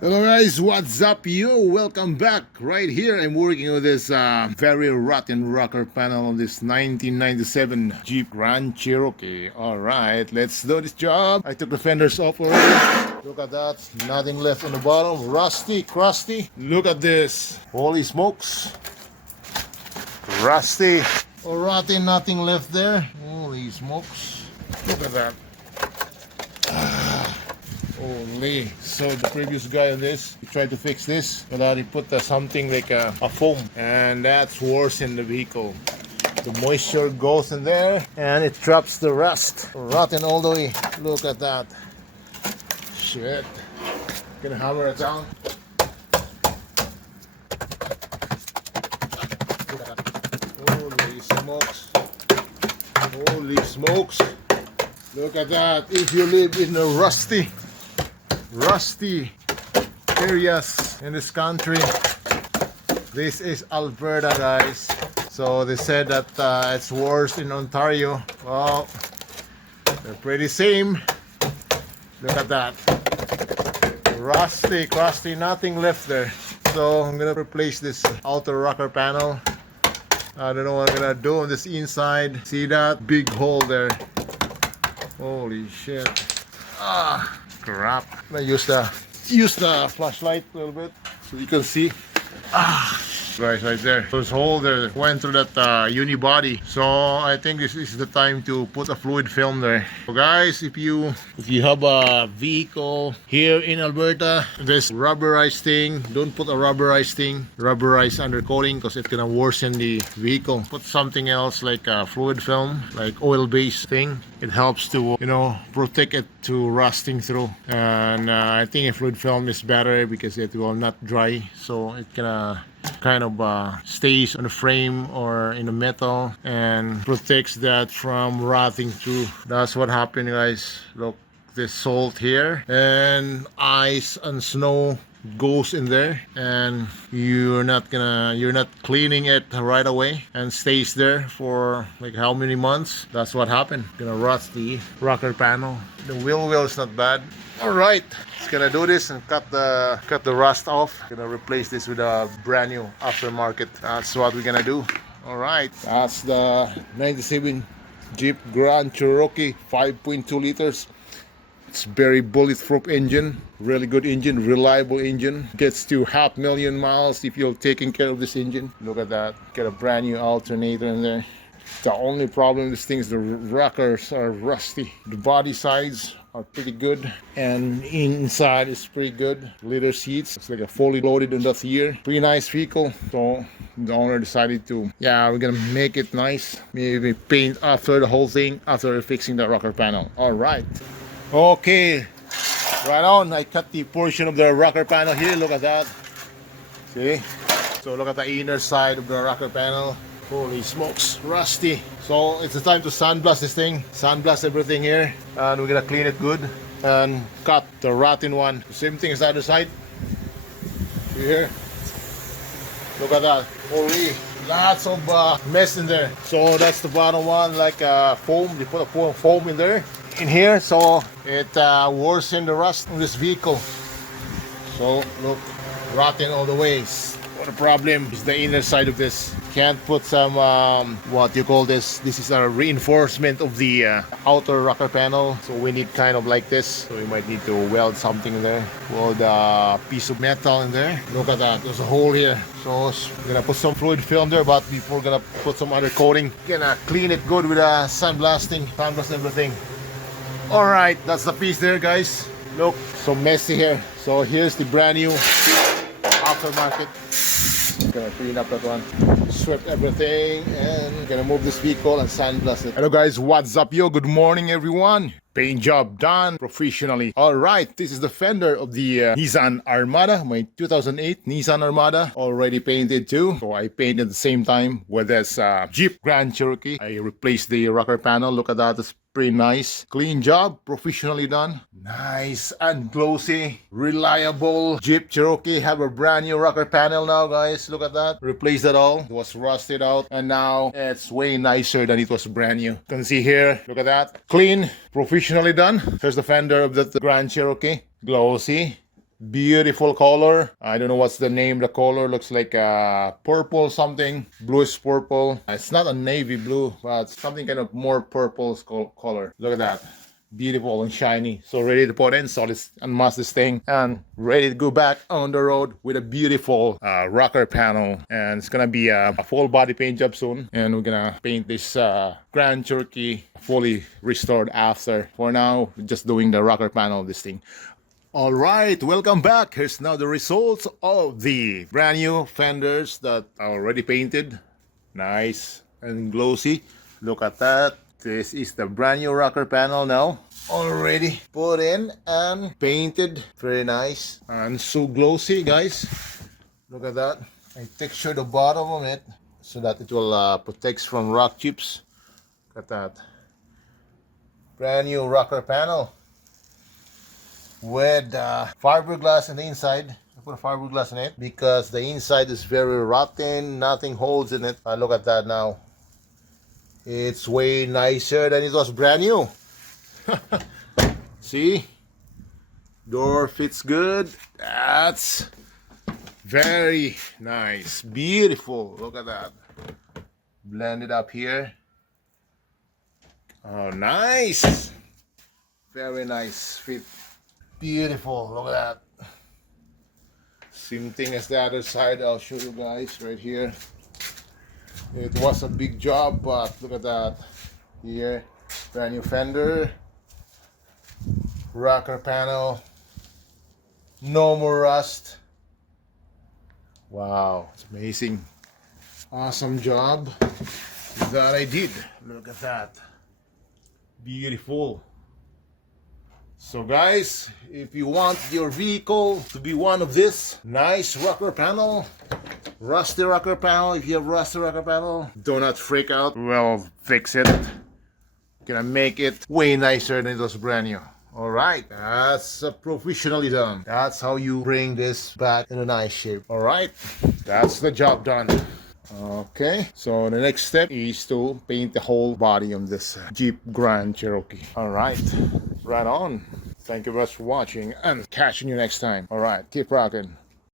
Hello guys, what's up yo? Welcome back. Right here I'm working with this very rotten rocker panel on this 1997 Jeep Grand Cherokee. Alright, let's do this job. I took the fenders off already. Look at that, nothing left on the bottom. Rusty, crusty. Look at this. Holy smokes. Rusty. Or rotten, nothing left there. Holy smokes. Look at that. Holy. So the previous guy on this, he tried to fix this, but he put something like a foam, and that's worse in the vehicle. The moisture goes in there, and it traps the rust. Rotten all the way. Look at that. Shit. Gonna hammer it down. Holy smokes. Holy smokes. Look at that. If you live in a rusty areas in this country, this is Alberta, guys. So they said that it's worse in Ontario. Well, they're pretty same. Look at that. Rusty, crusty, nothing left there. So I'm gonna replace this outer rocker panel. I don't know what I'm gonna do on this inside. See that big hole there? Holy shit. Crap. I'm gonna use the flashlight a little bit so you can see. Guys, right there. Those hole there went through that unibody. So I think this is the time to put a fluid film there. So guys, if you have a vehicle here in Alberta, this rubberized thing, don't put a rubberized thing, rubberized undercoating, because it's gonna worsen the vehicle. Put something else like a fluid film, like oil-based thing. It helps to, protect it to rusting through. And I think a fluid film is better because it will not dry, so it can kind of stays on the frame or in the metal and protects that from rotting through. That's what happened, guys. Look, this salt here and ice and snow goes in there, and you're not cleaning it right away and stays there for like how many months. That's what happened. Gonna rust the rocker panel. The wheel well is not bad. All right, just gonna do this and cut the rust off. Gonna replace this with a brand new aftermarket. That's what we're gonna do. All right, that's the 97 Jeep Grand Cherokee 5.2 liters. It's very bulletproof engine, really good engine, reliable engine. Gets to 500,000 miles if you're taking care of this engine. Look at that, got a brand new alternator in there. The only problem with this thing is the rockers are rusty. The body sides are pretty good, and inside is pretty good. Leather seats, it's like a fully loaded in that here. Pretty nice vehicle. So the owner decided to, we're gonna make it nice. Maybe paint after the whole thing, after fixing the rocker panel. All right. Okay, right on. I cut the portion of the rocker panel here. Look at that. See? So look at the inner side of the rocker panel. Holy smokes, rusty. So it's the time to sandblast this thing. Sandblast everything here. And we're gonna clean it good and cut the rotten one. The same thing as the other side. See here? Look at that. Holy, lots of mess in there. So that's the bottom one, like foam. They put a foam in there. In here, so it worsened the rust on this vehicle. So look, rotten all the ways. What a problem is the inner side of this. Can't put some what you call this. This is a reinforcement of the outer rocker panel, so we need kind of like this. So we might need to weld something in there. Weld a piece of metal in there. Look at that, there's a hole here. So we're gonna put some fluid film there, but before we're gonna put some other coating. Gonna clean it good with a sandblast everything. All right, that's the piece there, guys. Look, so messy here. So here's the brand new aftermarket. Gonna clean up that one, sweep everything, and gonna move this vehicle and sandblast it. Hello guys, what's up yo? Good morning everyone. Paint job done professionally. All right, this is the fender of the Nissan Armada, my 2008 Nissan Armada, already painted too. So I painted at the same time with this Jeep Grand Cherokee. I replaced the rocker panel. Look at that, it's pretty nice. Clean job, professionally done. Nice and glossy, reliable Jeep Cherokee. Have a brand new rocker panel now, guys. Look at that. Replaced it all. It was rusted out, and now it's way nicer than it was brand new. You can see here. Look at that. Clean, professionally done. Here's the fender of the Grand Cherokee. Glossy, Beautiful color. I don't know what's the name. The color looks like purple something, bluish purple. It's not a navy blue, but something kind of more purple color. Look at that. Beautiful and shiny. So ready to put in, so let's unmask this thing and ready to go back on the road with a beautiful rocker panel. And it's gonna be a full body paint job soon, and we're gonna paint this Grand Cherokee fully restored after. For now, we're just doing the rocker panel of this thing. All right, welcome back. Here's now the results of the brand new fenders that are already painted. Nice and glossy. Look at that. This is the brand new rocker panel now. Already put in and painted. Very nice and so glossy, guys. Look at that. I texture the bottom of it so that it will protect from rock chips. Look at that. Brand new rocker panel with fiberglass on the inside. I put a fiberglass in it because the inside is very rotten. Nothing holds in it. Look at that now. It's way nicer than it was brand new. See? Door fits good. That's very nice. Beautiful. Look at that. Blend it up here. Oh, nice. Very nice fit. Beautiful. Look at that. Same thing as the other side. I'll show you guys right here. It was a big job, but look at that. Here, brand new fender, rocker panel, no more rust. Wow, it's amazing. Awesome job that I did. Look at that. Beautiful. So guys, if you want your vehicle to be one of this nice rocker panel, rusty rocker panel, if you have rusty rocker panel, do not freak out. We'll fix it. Gonna make it way nicer than it was brand new. Alright, that's professionally done. That's how you bring this back in a nice shape. Alright, that's the job done. Okay, so the next step is to paint the whole body on this Jeep Grand Cherokee. Alright, right on. Thank you very much for watching and catching you next time. Alright, keep rocking.